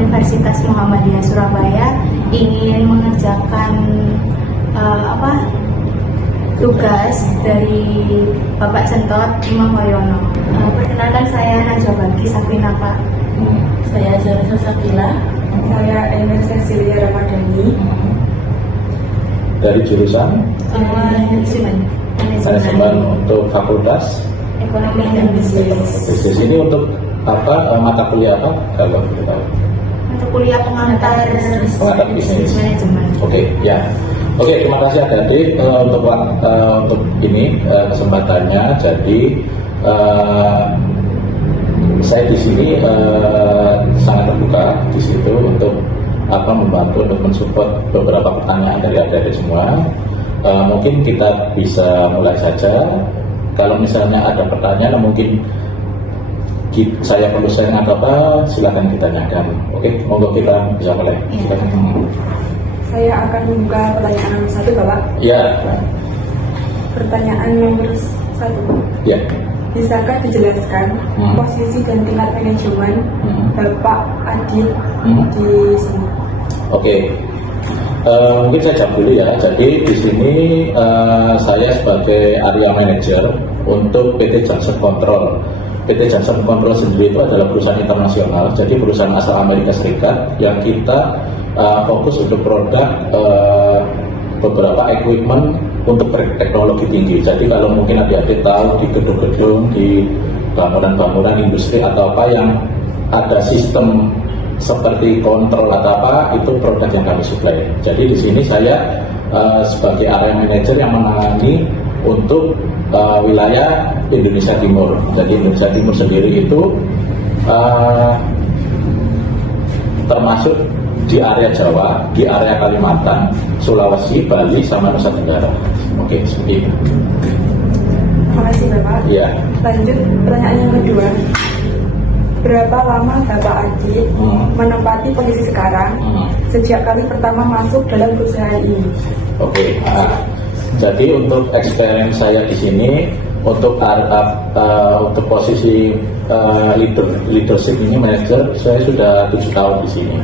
Universitas Muhammadiyah Surabaya ingin mengerjakan tugas dari Bapak Sentot Imam Haryono. Perkenalkan, saya Najwa Bagi Sabrina, Pak. Saya Zarisa Sakila. Saya Emir Cecilia Ramadhani. Dari jurusan manajemen untuk fakultas Ekonomi dan Bisnis. bisnis. Ini untuk apa, mata kuliah apa kalau kita tahu? Untuk kuliah pengantar bisnis manajemen. Oke, ya. Oke, terima kasih adik-adik untuk ini kesempatannya. Jadi saya di sini sangat terbuka di situ untuk membantu untuk mensupport beberapa pertanyaan dari adik-adik semua. Mungkin kita bisa mulai saja. Kalau misalnya ada pertanyaan, mungkin saya perlu sharing apa, silakan ditanyakan. Oke, monggo kita bisa mulai. Silakan. Saya akan membuka pertanyaan nomor 1, Bapak. Ya. Pertanyaan nomor 1. Ya. Bisakah dijelaskan posisi dan tingkat manajemen Bapak Adit di sini? Oke. Mungkin saya jawab dulu ya. Jadi di sini saya sebagai area manager untuk PT Johnson Control. PT Johnson Control sendiri itu adalah perusahaan internasional, jadi perusahaan asal Amerika Serikat yang kita fokus untuk produk beberapa equipment untuk teknologi tinggi. Jadi kalau mungkin adik-adik tahu di gedung-gedung, di bangunan-bangunan industri atau apa yang ada sistem seperti kontrol atau apa, itu produk yang kami supply. Jadi di sini saya sebagai area manager yang menangani untuk wilayah Indonesia Timur. Jadi Indonesia Timur sendiri itu termasuk di area Jawa, di area Kalimantan, Sulawesi, Bali, sama Nusa Tenggara. Oke, seperti itu. Terima kasih, Bapak. Ya. Lanjut pertanyaan yang kedua. Berapa lama Bapak Adit menempati posisi sekarang sejak kali pertama masuk dalam perusahaan ini? Oke. Jadi untuk experience saya di sini untuk posisi leadership ini manager, saya sudah 7 tahun di sini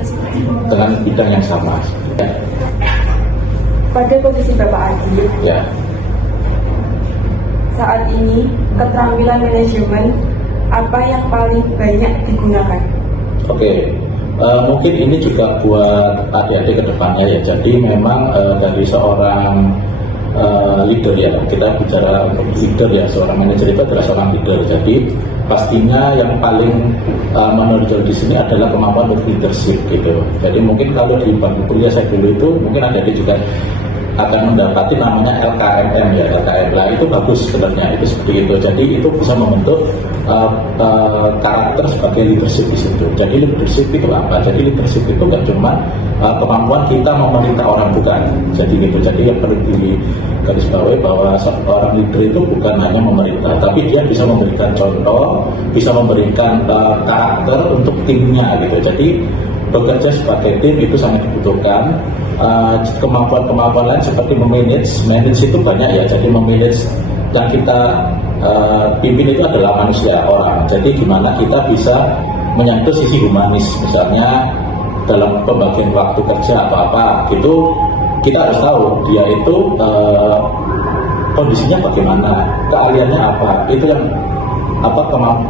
dengan bidang yang sama. Ya. Pada posisi Bapak Adit, Ya. saat ini keterampilan manajemen apa yang paling banyak digunakan? Oke. Mungkin ini juga buat adik-adik ke depannya ya. Jadi memang dari seorang leader ya, kita bicara untuk leader ya, seorang manajer itu adalah seorang leader. Jadi pastinya yang paling menonjol di sini adalah kemampuan untuk leadership gitu. Jadi mungkin kalau di bangku kuliah saya dulu itu mungkin ada juga akan mendapati namanya LKMM ya, LKM lah, itu bagus sebenarnya, itu seperti itu. Jadi itu bisa membentuk karakter sebagai leadership di situ. Jadi leadership itu apa? Jadi leadership itu nggak cuma kemampuan kita memerintah orang, bukan. Jadi gitu. Jadi yang perlu digarisbawahi bahwa seorang leader itu bukan hanya memerintah, tapi dia bisa memberikan contoh, bisa memberikan karakter untuk timnya gitu. Jadi bekerja sebagai tim itu sangat dibutuhkan. Kemampuan-kemampuan lain seperti manage itu banyak ya. Jadi memanage yang kita pimpin itu adalah manusia, orang. Jadi gimana kita bisa menyentuh sisi humanis, misalnya dalam pembagian waktu kerja atau apa gitu, kita harus tahu dia itu kondisinya bagaimana, keahliannya apa, itu yang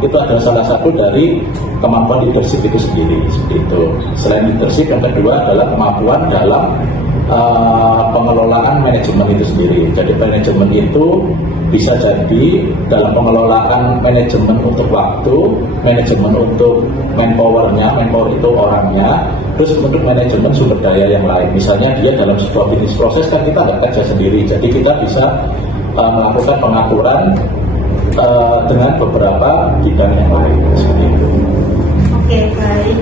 itu adalah salah satu dari kemampuan leadership itu sendiri, seperti itu. Selain leadership, yang kedua adalah kemampuan dalam pengelolaan manajemen itu sendiri. Jadi manajemen itu bisa jadi dalam pengelolaan manajemen untuk waktu, manajemen untuk manpowernya, manpower itu orangnya, terus untuk manajemen sumber daya yang lain. Misalnya dia dalam sebuah bisnis proses kan kita nggak kerja sendiri, jadi kita bisa melakukan pengaturan dengan beberapa bidang yang lain seperti itu. Oke, baik.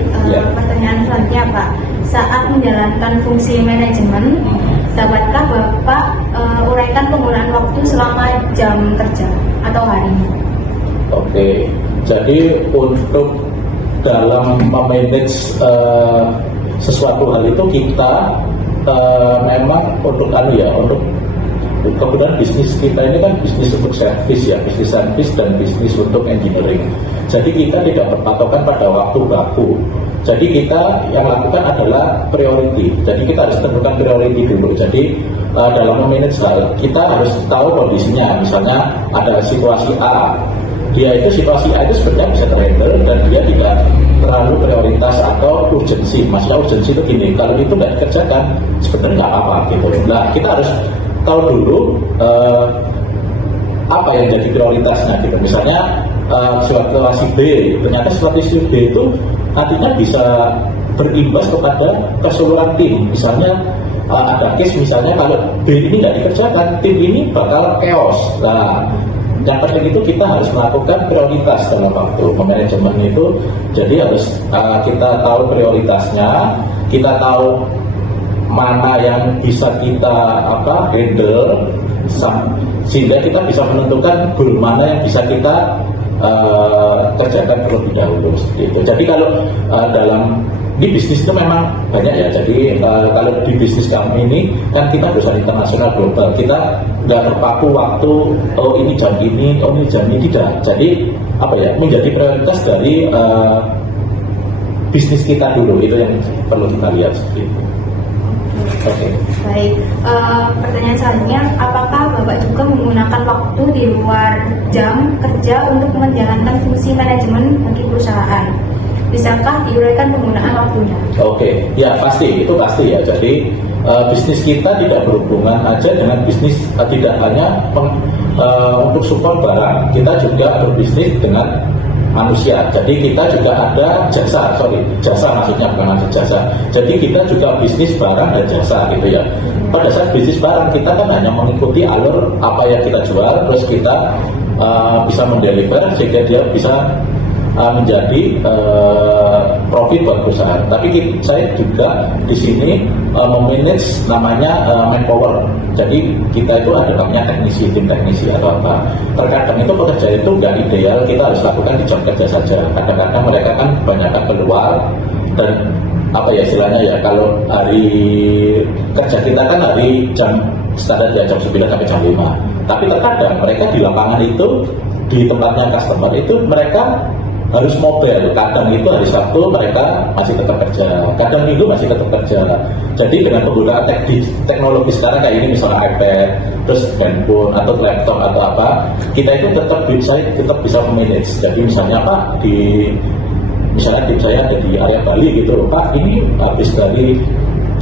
Pertanyaan selanjutnya, Pak. Saat menjalankan fungsi manajemen, dapatkah Bapak uraikan penggunaan waktu selama jam kerja atau harinya? Oke, jadi untuk dalam memanage sesuatu hal itu kita memang untuk untuk kemudian bisnis kita ini kan bisnis untuk servis ya, bisnis servis dan bisnis untuk engineering. Jadi kita tidak berpatokan pada waktu baku. Jadi kita yang lakukan adalah priority. Jadi kita harus tentukan priority dulu. Jadi dalam memanage hal, kita harus tahu kondisinya. Misalnya ada situasi A, dia itu situasi A itu sebenarnya bisa terhandle dan dia tidak terlalu prioritas atau urgensi. Masalah urgensi itu gini, kalau itu nggak dikerjakan sebenarnya nggak apa-apa gitu. Nah, kita harus tahu dulu apa yang jadi prioritasnya gitu. Misalnya situasi B, ternyata situasi B itu nantinya bisa berimbas kepada keseluruhan tim. Misalnya ada case misalnya kalau B ini nggak dikerjakan, tim ini bakal chaos. Nah, yang penting itu kita harus melakukan prioritas dalam waktu manajemen itu. Jadi harus kita tahu prioritasnya, kita tahu mana yang bisa kita handle, sehingga kita bisa menentukan goal mana yang bisa kita kerjakan terlebih dahulu seperti itu. Jadi kalau dalam di bisnis itu memang banyak ya. Jadi kalau di bisnis kami ini kan kita perusahaan internasional global, kita nggak terpaku waktu ini jam ini, ini jam ini tidak. Jadi menjadi prioritas dari bisnis kita dulu, itu yang perlu kita lihat seperti itu. Oke. Baik, pertanyaan selanjutnya, apakah Bapak juga menggunakan waktu di luar jam kerja untuk menjalankan fungsi manajemen bagi perusahaan? Bisakah diuraikan penggunaan waktunya? Oke, ya pasti, itu pasti ya. Jadi bisnis kita tidak berhubungan aja dengan bisnis, tidak hanya untuk support barang, kita juga berbisnis dengan manusia. Jadi kita juga ada jasa maksudnya bukan jasa. Jadi kita juga bisnis barang dan jasa gitu ya. Pada saat bisnis barang kita kan hanya mengikuti alur apa yang kita jual, terus kita bisa mendeliver sehingga dia bisa menjadi profit buat perusahaan. Tapi saya juga di sini memanage namanya manpower. Jadi kita itu ada namanya teknisi, tim teknisi atau apa. Terkadang itu pekerjaan itu nggak ideal, kita harus lakukan di jam kerja saja. Kadang-kadang mereka kan kebanyakan keluar dan istilahnya ya, kalau hari kerja kita kan hari jam standar ya jam 9 sampai jam 5. Tapi terkadang mereka di lapangan itu, di tempatnya customer itu mereka harus mobile. Kadang itu hari Sabtu mereka masih tetap kerja, kadang Minggu masih tetap kerja. Jadi dengan penggunaan teknologi sekarang kayak ini, misalnya iPad, terus handphone atau laptop atau apa, kita itu tetap bisa memanage. Jadi misalnya misalnya tim saya ada di area Bali gitu, Pak ini habis dari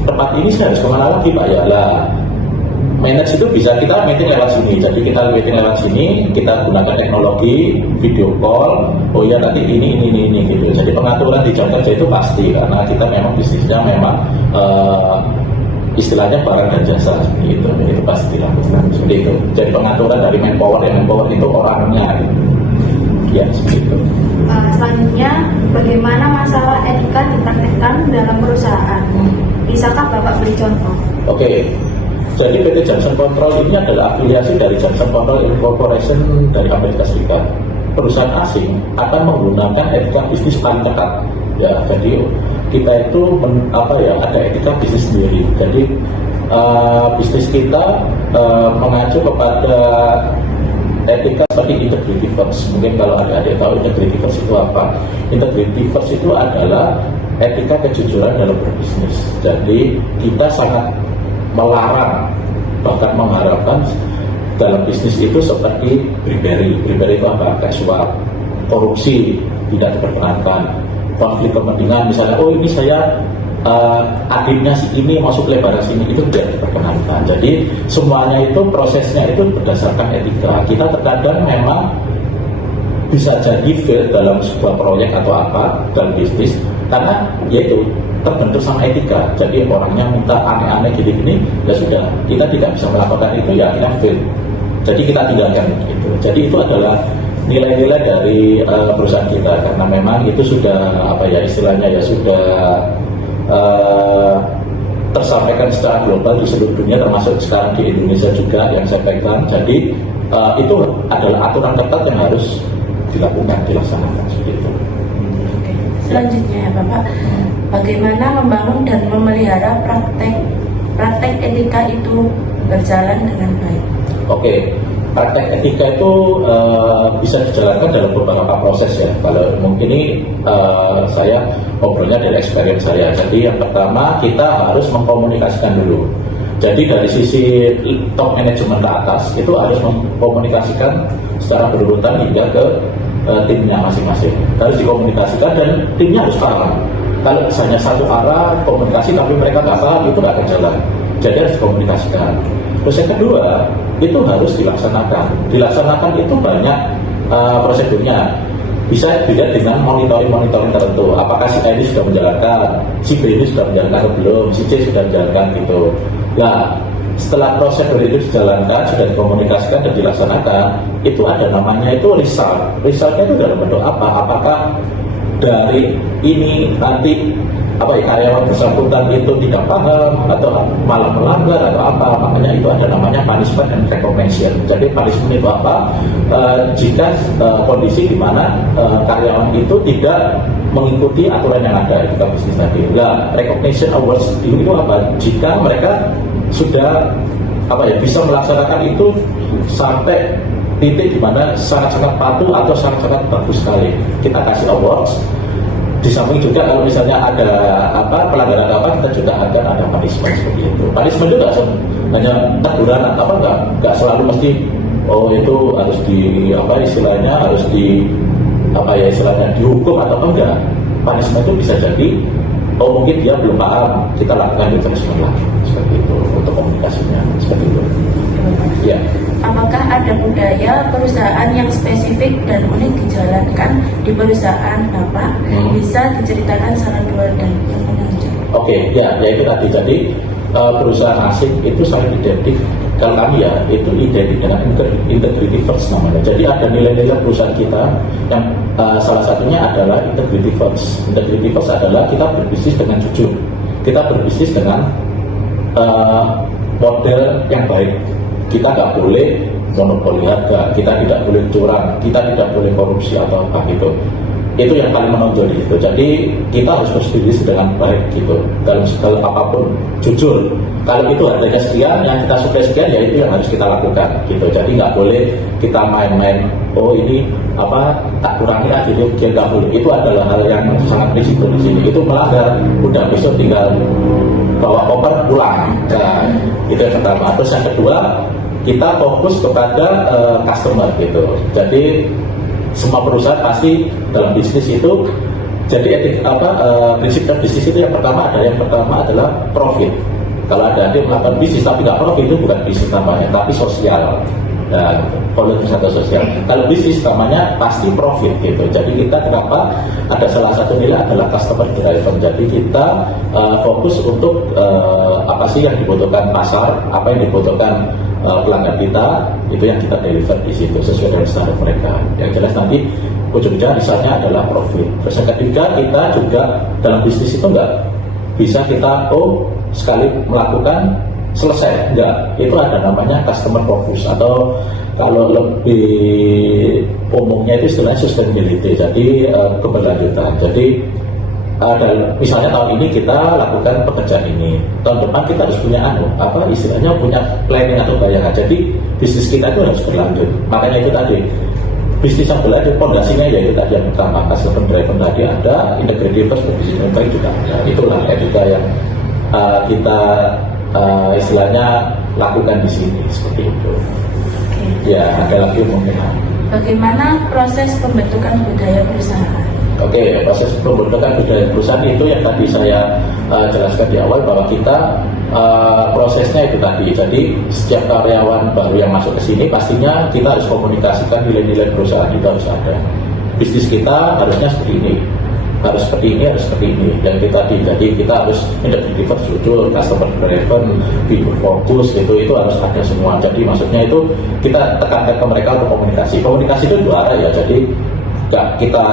tempat ini saya harus kemana lagi Pak ya lah. Manage itu bisa kita meeting lewat sini. Jadi kita meeting lewat sini, kita gunakan teknologi video call. Oh ya nanti ini gitu. Jadi pengaturan di jam kerja itu pasti, karena kita memang bisnisnya memang istilahnya barang dan jasa seperti itu pasti dilakukan seperti itu. Jadi pengaturan dari manpower itu orangnya gitu. Ya seperti itu. Selanjutnya, bagaimana masalah etika dipraktekkan dalam perusahaan? Bisakah Bapak beri contoh? Oke. Jadi PT Johnson Control ini adalah afiliasi dari Johnson Control Incorporation dari Amerika Serikat. Perusahaan asing akan menggunakan etika bisnis paling ketat. Ya, jadi kita itu ada etika bisnis sendiri. Jadi bisnis kita mengacu kepada etika seperti integrity first. Mungkin kalau ada tahu integrity first itu apa? Integrity first itu adalah etika kejujuran dalam berbisnis. Jadi kita sangat melarang, bahkan mengharapkan dalam bisnis itu seperti bribery itu apa? Kayak suap, korupsi tidak diperkenankan, konflik kepentingan misalnya, ini saya adiknya si ini masuk lebaran sini, itu tidak diperkenankan. Jadi semuanya itu prosesnya itu berdasarkan etika. Kita terkadang memang bisa jadi fail dalam sebuah proyek atau apa dalam bisnis karena yaitu terbentuk sama etika. Jadi orangnya minta aneh-aneh gini-gini, ya sudah, kita tidak bisa melakukan itu, ya kita fail. Jadi kita tinggalkan itu. Jadi itu adalah nilai-nilai dari perusahaan kita, karena memang itu sudah istilahnya ya sudah tersampaikan secara global di seluruh dunia, termasuk sekarang di Indonesia juga yang saya pegang. Jadi itu adalah aturan ketat yang harus dilaksanakan seperti itu. Selanjutnya ya Bapak, bagaimana membangun dan memelihara praktek etika itu berjalan dengan baik? Oke, praktek etika itu bisa dijalankan dalam beberapa proses ya. Kalau mungkin ini saya ngobrolnya dari experience saya. Jadi yang pertama kita harus mengkomunikasikan dulu. Jadi dari sisi top manajemen ke atas itu harus mengkomunikasikan secara berurutan hingga ke timnya masing-masing. Harus dikomunikasikan dan timnya harus paham. Kalau misalnya satu arah komunikasi tapi mereka nggak paham, itu nggak akan jalan. Jadi harus dikomunikasikan. Terus yang kedua, itu harus dilaksanakan. Dilaksanakan itu banyak prosedurnya. Bisa dilihat dengan monitoring tertentu. Apakah si A ini sudah menjalankan, si B ini sudah menjalankan atau belum, si C sudah menjalankan gitu. Nah, setelah prosedur itu dijalankan, sudah dikomunikasikan dan dilaksanakan, itu ada namanya itu result. Resultnya itu dalam bentuk apa? Apakah dari ini nanti karyawan bersangkutan itu tidak paham atau malah melanggar atau apa, makanya itu ada namanya punishment and recognition. Jadi punishment itu apa? Jika kondisi di mana karyawan itu tidak mengikuti aturan yang ada di bisnis tadi. Nah, recognition awards itu apa? Jika mereka sudah bisa melaksanakan itu sampai titik di mana sangat-sangat patuh atau sangat-sangat bagus sekali, kita kasih awards. Di samping juga kalau misalnya ada pelanggaran kita juga akan ada punishment seperti itu. Punishment itu nggak hanya teguran nggak selalu mesti itu harus dihukum atau enggak. Punishment itu bisa jadi mungkin dia belum paham, kita lakukan adjustment lagi seperti itu untuk komunikasinya seperti itu. Ya. Apakah ada budaya perusahaan yang spesifik dan unik dijalankan di perusahaan Bapak? Bisa diceritakan secara dua dan menunjuk. Oke, ya itu tadi. Jadi perusahaan asing itu sangat identik. Kalau kami itu identik dengan integrity first namanya. Jadi ada nilai-nilai perusahaan kita yang salah satunya adalah integrity first. Integrity first adalah kita berbisnis dengan jujur. Kita berbisnis dengan model yang baik. Kita nggak boleh monopoli harga, kita tidak boleh curang, kita tidak boleh korupsi atau apa gitu. Itu yang paling menonjol itu. Jadi kita harus berbisnis dengan baik gitu. Dalam segala apapun jujur. Kalau itu harganya sekian, yang kita sukai sekian, ya itu yang harus kita lakukan gitu. Jadi nggak boleh kita main-main. Ini tak kurangi lah gitu. Dia nggak boleh. Itu adalah hal yang sangat risiko di sini. Itu melanggar. Udah besok tinggal bawa koper pulang. Nah, itu yang pertama. Terus yang kedua, kita fokus kepada customer gitu. Jadi semua perusahaan pasti dalam bisnis itu jadi prinsip bisnis itu yang pertama adalah profit. Kalau ada dia melakukan bisnis tapi nggak profit, itu bukan bisnis namanya, tapi sosial. Nah, politis atau sosial. Kalau bisnis namanya pasti profit gitu. Jadi kita kenapa ada salah satu nilai adalah customer driven. Jadi kita fokus untuk apa sih yang dibutuhkan pasar, apa yang dibutuhkan pelanggan kita, itu yang kita deliver di situ sesuai dengan standar mereka. Yang jelas nanti ujung-ujungnya misalnya adalah profit. Terus yang ketiga, kita juga dalam bisnis itu nggak bisa kita sekali melakukan selesai, enggak. Itu ada namanya customer focus atau kalau lebih umumnya itu istilahnya sustainability. Jadi keberlanjutan. Jadi misalnya tahun ini kita lakukan pekerjaan ini, tahun depan kita harus punya istilahnya punya planning atau bayangan. Jadi bisnis kita itu harus berlanjut. Makanya itu tadi bisnis yang berlanjut fondasinya yaitu tadi yang pertama customer driven tadi ada, integrated first bisnis yang baik juga ada. Itulah etika yang kita istilahnya lakukan di sini seperti itu. Ya, ada lagi mungkin. Bagaimana proses pembentukan budaya perusahaan? Oke, proses pembentukan budaya perusahaan itu yang tadi saya jelaskan di awal bahwa kita prosesnya itu tadi. Jadi setiap karyawan baru yang masuk ke sini pastinya kita harus komunikasikan nilai-nilai perusahaan itu harus ada. Bisnis kita harusnya seperti ini. Harus seperti ini, harus seperti ini. Dan jadi kita harus integratif, jujur, customer driven, people fokus, itu harus ada semua. Jadi maksudnya itu kita tekankan ke mereka untuk komunikasi. Komunikasi itu dua arah ya. Jadi nggak kita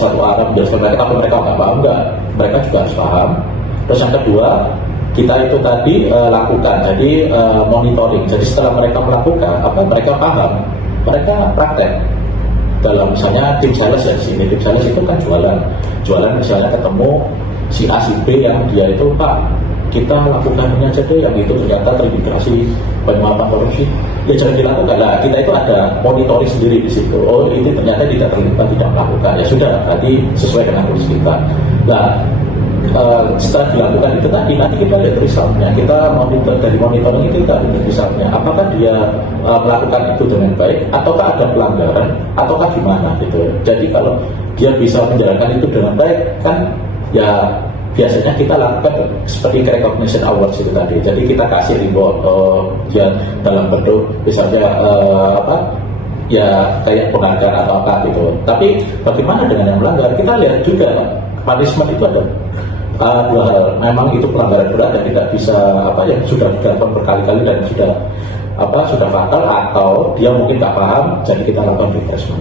satu arah menjelaskan mereka, tapi mereka nggak paham, enggak. Mereka juga harus paham. Terus yang kedua, kita itu tadi lakukan, jadi monitoring. Jadi setelah mereka melakukan, mereka paham, mereka praktek. Dalam misalnya tim sales ya di sini, tim sales itu kan jualan misalnya ketemu si A si B yang dia itu kita lakukan ini aja deh, yang itu ternyata terintegrasi penyuapan korupsi, ya jangan dilakukan lah. Kita itu ada monitoring sendiri di situ. Oh ini ternyata tidak terlibat, tidak melakukan, ya sudah, berarti sesuai dengan rules kita. Nah setelah dilakukan itu tadi, nanti kita lihat resultnya. Kita monitor, dari monitoring itu kita lihat resultnya. Apakah dia melakukan itu dengan baik, ataukah ada pelanggaran, ataukah gimana gitu. Jadi kalau dia bisa menjalankan itu dengan baik, kan ya biasanya kita lakukan seperti recognition awards itu tadi. Jadi kita kasih reward dia dalam bentuk misalnya ya kayak penghargaan atau apa gitu. Tapi bagaimana dengan yang melanggar? Kita lihat juga punishment itu ada dua hal. Memang itu pelanggaran berat dan tidak bisa yang sudah dilakukan berkali-kali dan sudah fatal, atau dia mungkin tak paham, jadi kita lakukan refreshment.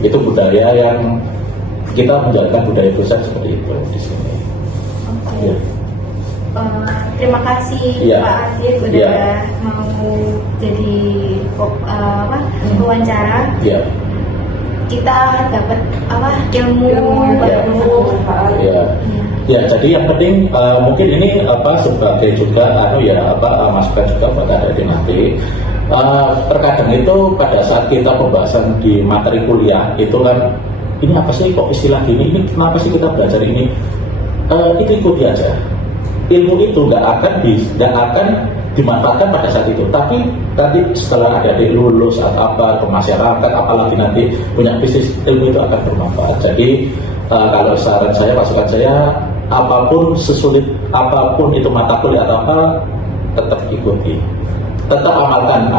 Itu budaya yang kita menjalankan budaya dosen seperti itu di sini. Ya. Terima kasih Pak Atif udah mau jadi wawancara. Kita dapat ilmu baru. Ya, jadi yang penting mungkin ini sebagai juga masukan juga pada adik nanti. Terkadang itu pada saat kita pembahasan di materi kuliah itu kan, ini apa sih kok istilah gini, ini kenapa sih kita belajar ini? Itu ikuti aja. Ilmu itu nggak akan dimanfaatkan pada saat itu. Tapi nanti setelah adik lulus atau ke masyarakat, apalagi nanti punya bisnis, ilmu itu akan bermanfaat. Jadi kalau saran saya, masukan saya, apapun sesulit apapun itu mata kuliah atau apa, tetap ikuti. Tetap amalkan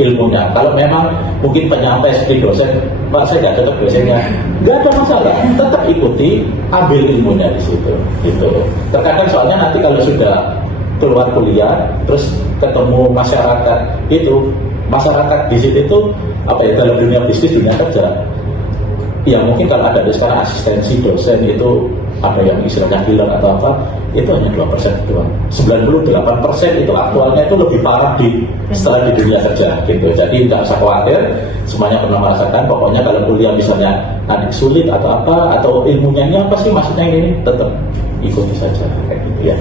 ilmunya. Kalau memang mungkin penyampai seperti dosen, Pak saya nggak cocok dosennya, nggak ada masalah. Tetap ikuti, ambil ilmunya di situ. Gitu. Terkadang soalnya nanti kalau sudah keluar kuliah, terus ketemu masyarakat masyarakat di situ itu dalam dunia bisnis, dunia kerja. Ya mungkin kalau ada sekarang asistensi dosen itu ada yang istilahnya hilang atau apa, itu hanya 2% doang. 98% itu aktualnya itu lebih parah setelah di dunia kerja gitu. Jadi tidak usah khawatir, semuanya pernah merasakan. Pokoknya kalau kuliah misalnya nanti sulit atau apa, atau ilmunya ini apa sih maksudnya ini, tetap ikuti saja kayak gitu ya.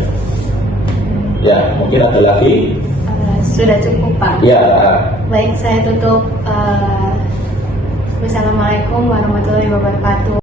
Ya mungkin ada lagi. Sudah cukup Pak. Ya. Baik, saya tutup. Wassalamualaikum warahmatullahi wabarakatuh.